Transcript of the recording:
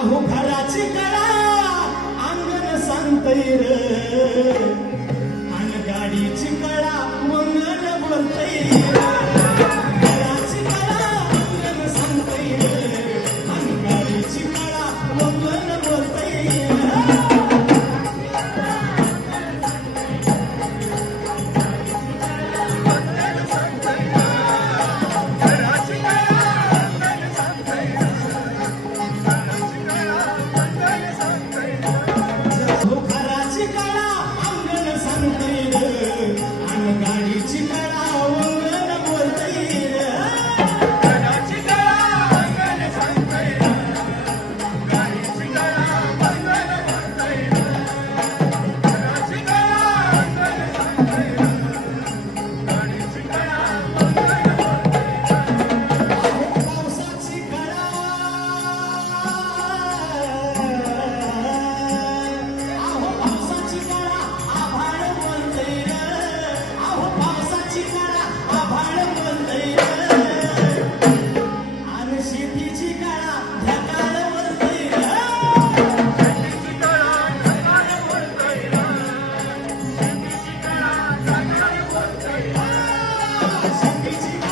अहो घराची कळा अंगण सांगतय र. आणि गाडीची कळा मंगल बोलतय. 很想你知